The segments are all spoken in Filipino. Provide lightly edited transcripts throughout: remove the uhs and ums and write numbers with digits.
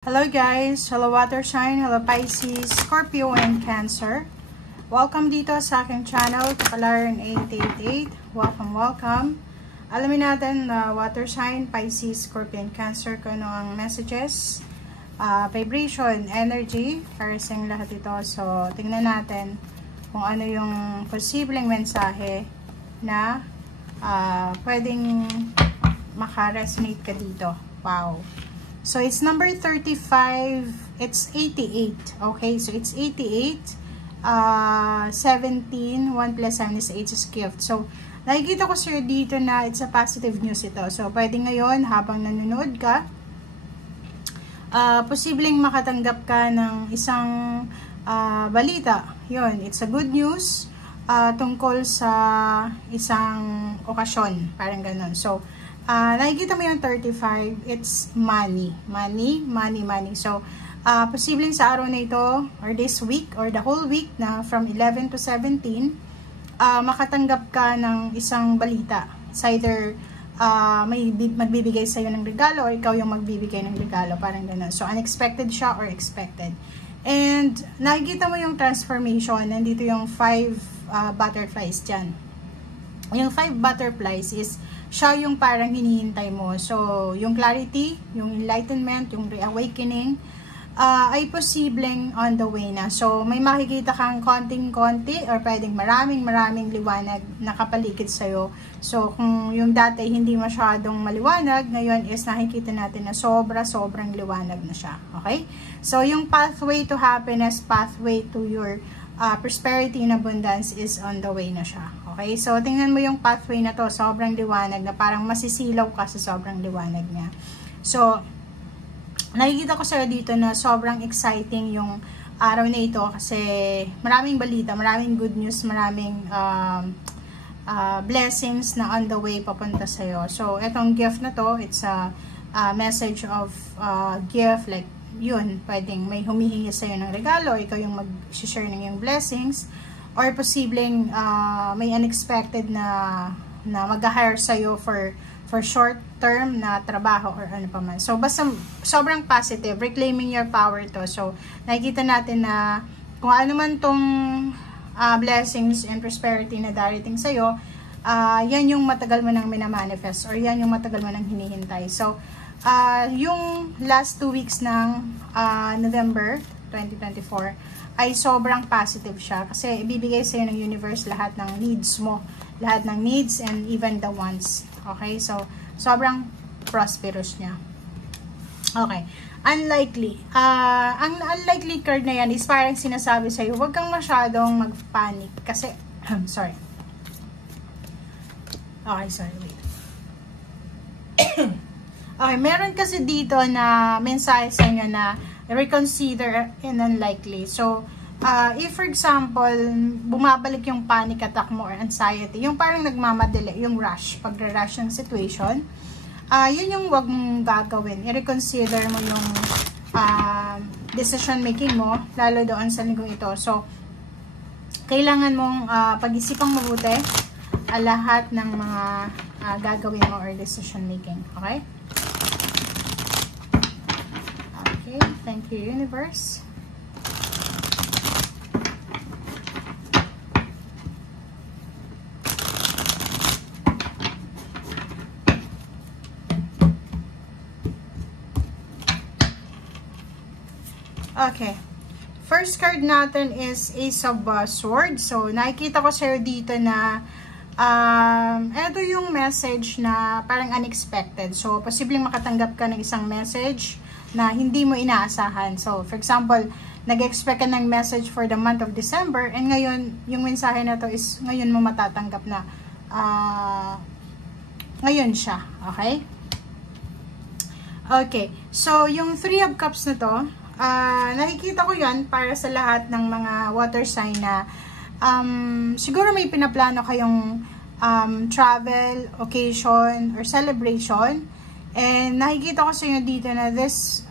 Hello guys! Hello water sign, hello Pisces, Scorpio, and Cancer. Welcome dito sa aking channel, Kapalaran 888. Welcome. Alamin natin water sign, Pisces, Scorpio, and Cancer kung ano ang messages, vibration, energy, para sa lahat ito. So, tingnan natin kung ano yung posibleng mensahe na pwedeng makaresonate ka dito. Wow! So, it's number 35. It's 88. Okay, so it's 88. 17. 1 plus 7 is 8 is gift. So, nakikita ko sir dito na it's a positive news ito. So, pwede ngayon, habang nanonood ka, posibleng makatanggap ka ng isang balita. Yun, it's a good news tungkol sa isang okasyon. Parang ganun. So, nakikita mo yung 35, it's money. So, posibleng sa araw na ito, or this week, or the whole week na from 11 to 17, makatanggap ka ng isang balita. It's either may magbibigay sa'yo ng regalo, or ikaw yung magbibigay ng regalo, parang gano'n. So, unexpected siya or expected. And, nakikita mo yung transformation, nandito yung 5 butterflies dyan. Yung 5 butterflies is siya yung parang hinihintay mo. So, yung clarity, yung enlightenment, yung reawakening, ay posibleng on the way na. So, may makikita kang konting-konti or pwedeng maraming liwanag na kapaligid sa'yo. So, kung yung dati hindi masyadong maliwanag, ngayon is nakikita natin na sobrang liwanag na siya. Okay? So, yung pathway to happiness, pathway to your prosperity and abundance is on the way na siya. Okay? So, tingnan mo yung pathway na to. Sobrang liwanag na parang masisilaw ka sa sobrang liwanag niya. So, nakikita ko sa'yo dito na sobrang exciting yung araw na ito kasi maraming balita, maraming good news, maraming blessings na on the way papunta sa'yo. So, etong gift na to, it's a message of gift, like yun, pwedeng may humihingi sa'yo ng regalo, ikaw yung mag-share ng yung blessings, or posibleng may unexpected na mag-hire sa'yo for short term na trabaho or ano pa man. So, basta sobrang positive, reclaiming your power to. So, nakikita natin na kung ano man tong blessings and prosperity na darating sa'yo, yan yung matagal mo nang minamanifest or yan yung matagal mo nang hinihintay. So, yung last 2 weeks ng November 2024 ay sobrang positive siya kasi ibibigay sa'yo ng universe lahat ng needs mo, lahat ng needs and even the wants. Okay, so sobrang prosperous niya. Okay, unlikely. Ang unlikely card na yan is parang sinasabi sa'yo, huwag kang masyadong mag-panic kasi, sorry. Okay, sorry, wait. Okay, meron kasi dito na mensahe sa inyo na reconsider and unlikely. So, if for example, bumabalik yung panic attack mo or anxiety, yung parang nagmamadali, yung rush, pag-rush ng situation, yun yung wag mong gagawin. I-reconsider mo yung decision making mo, lalo doon sa linggong ito. So, kailangan mong pag-isipang mabuti lahat ng mga gagawin mo or decision making. Okay? Okay, thank you, universe. Okay. First card natin is Ace of Swords. So, nakikita ko sa'yo dito na ito yung message na parang unexpected. So, posibleng makatanggap ka ng isang message na hindi mo inaasahan. So, for example, nag-expect ka ng message for the month of December and ngayon, yung mensahe na to is ngayon mo matatanggap na ngayon siya. Okay? Okay. So, yung 3 of Cups na to, nakikita ko yan para sa lahat ng mga water sign na siguro may pinaplano kayong travel, occasion, or celebration. And nakikita ko sa inyo dito na this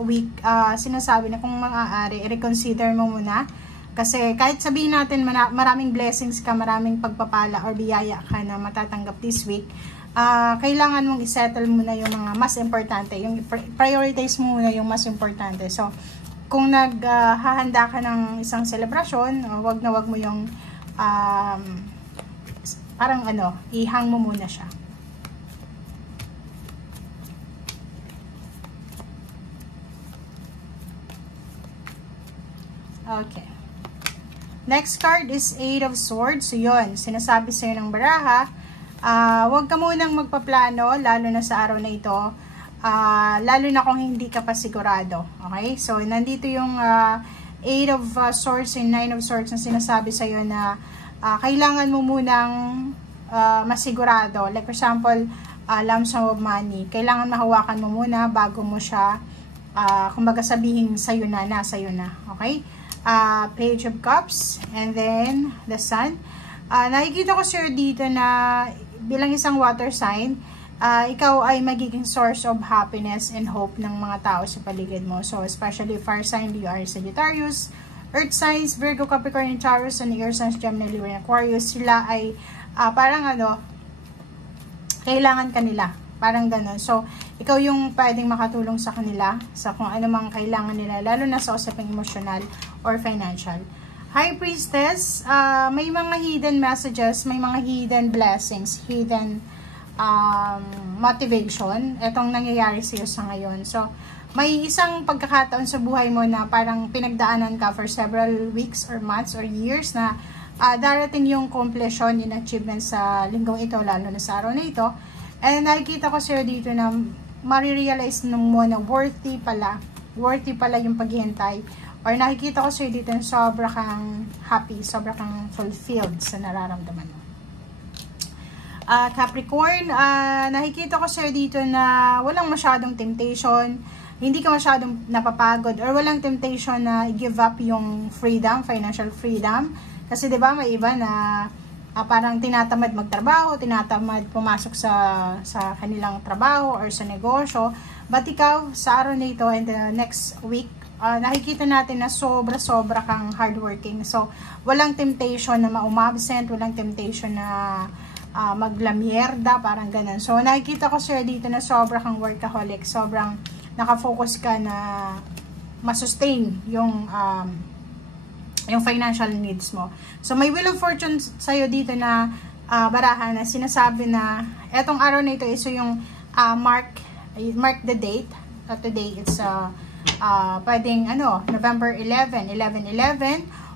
week, sinasabi na kung maaari, i-reconsider mo muna. Kasi kahit sabihin natin maraming blessings ka, maraming pagpapala or biyaya ka na matatanggap this week, kailangan mong isettle muna yung mga mas importante. Yung prioritize mo muna yung mas importante. So, kung naghahanda ka ng isang selebrasyon, wag mo yung parang ihang mo muna siya. Okay. Next card is 8 of Swords. So, yun. Sinasabi sa'yo ng baraha, huwag ka munang magpaplano, lalo na sa araw na ito. Lalo na kung hindi ka pa sigurado. Okay? So, nandito yung 8 of Swords and 9 of Swords na sinasabi sa'yo na kailangan mo munang masigurado. Like, for example, lump sum of money. Kailangan mahawakan mo muna bago mo siya, kumbaga sabihin sa'yo na, sa'yo na. Okay? Page of Cups, and then the Sun. Nakikita ko sir dito na bilang isang water sign, ikaw ay magiging source of happiness and hope ng mga tao sa paligid mo. So, especially fire sign, you are Sagittarius, Earth signs, Virgo, Capricorn, and Taurus, and air signs, Gemini, Libra, and Aquarius. Sila ay parang kailangan kanila. Parang ganun. So, ikaw yung pwedeng makatulong sa kanila sa kung ano mang kailangan nila, lalo na sa usaping emotional or financial. High Priestess, may mga hidden messages, may mga hidden blessings, hidden motivation. Itong nangyayari sa iyo sa ngayon. So, may isang pagkakataon sa buhay mo na parang pinagdaanan ka for several weeks or months or years na darating yung completion, yung achievement sa linggong ito, lalo na sa araw na ito. And nakikita ko sir dito na marirealize mo na worthy pala yung paghihintay. Or nakikita ko sir dito na sobra kang happy, sobra kang fulfilled sa nararamdaman mo. Capricorn, nakikita ko sir dito na walang masyadong temptation, hindi ka masyadong napapagod, or walang temptation na give up yung freedom, financial freedom. Kasi 'di ba may iba na parang tinatamad magtrabaho, tinatamad pumasok sa kanilang trabaho or sa negosyo. But ikaw, sa araw na ito and the next week, nakikita natin na sobra-sobra kang hardworking. So, walang temptation na maumabsent, walang temptation na maglamierda, parang ganun. So, nakikita ko sir dito na sobra kang workaholic, sobrang nakafocus ka na masustain yung financial needs mo. So, may Wheel of Fortune sa'yo dito na barahan na sinasabi na etong araw na ito is yung mark the date. Today, it's pwedeng November 11,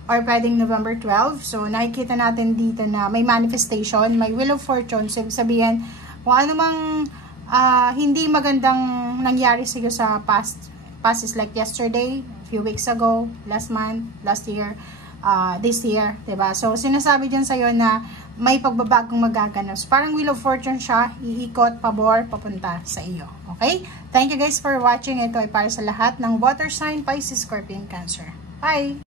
or pwedeng November 12. So, nakikita natin dito na may manifestation, may Wheel of Fortune. So, sabihin, kung ano mang hindi magandang nangyari sa'yo sa past is like yesterday, few weeks ago, last month, last year, this year, diba? So, sinasabi dyan sa'yo na may pagbabagong magaganap. So, parang Wheel of Fortune siya, iikot, pabor, papunta sa iyo. Okay? Thank you guys for watching. Ito ay para sa lahat ng water sign, Pisces, Scorpion, Cancer. Bye!